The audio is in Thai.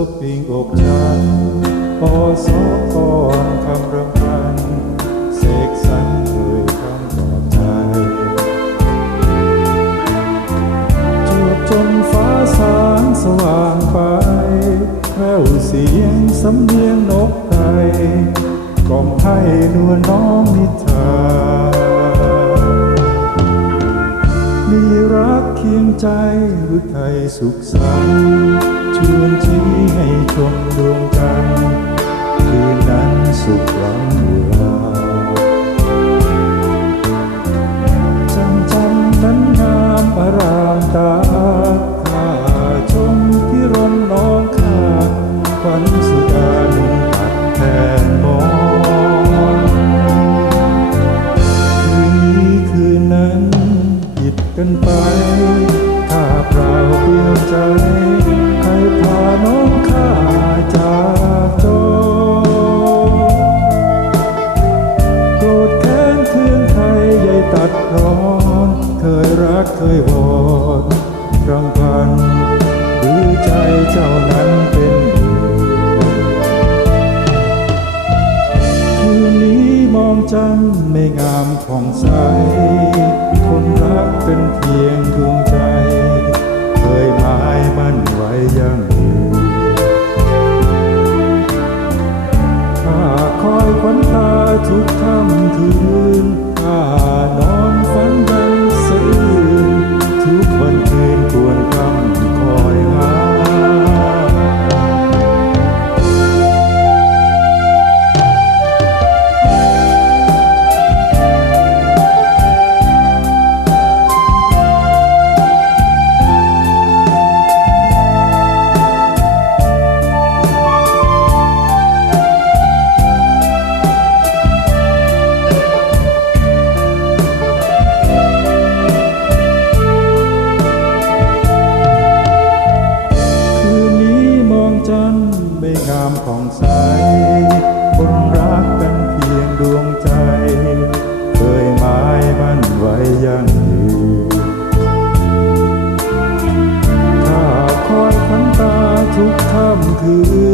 ซุปปิงอกฉันปอสองฟองคำรำพันเสกสรรเคยคำตอบใจจูบจนฟ้าสางสว่างไปแววเสียงสำเนียงนกไก่กล่อมให้นวลน้องนิทามีรักเคียงใจหรือไทยสุขสันต์ชวนชี มดวงจันทร์คืนนั้นสุขล้ำบุราจันจันนั้นงามอารามตาข้าชมที่รมน้องข้าขวัญสุดาหนุนตัดแทนมองคืนนี้คืนนั้นผิดกันไป เคยวอนรำพัน หรือใจเจ้านั้นเป็นเหตุคืนนี้มองจันไม่งามผ่องใส คนรักเป็นเพียงดวงใจ เคยหมายมั่นไว้ยังยืนข้าคอยขวัญตาทุกค่ำคืนข้านอน ความผ่องใส คนรักกันเพียงดวงใจ เคยหมายมั่นไว้ยังยืนถ้าคอยขวัญตาทุกค่ำคืน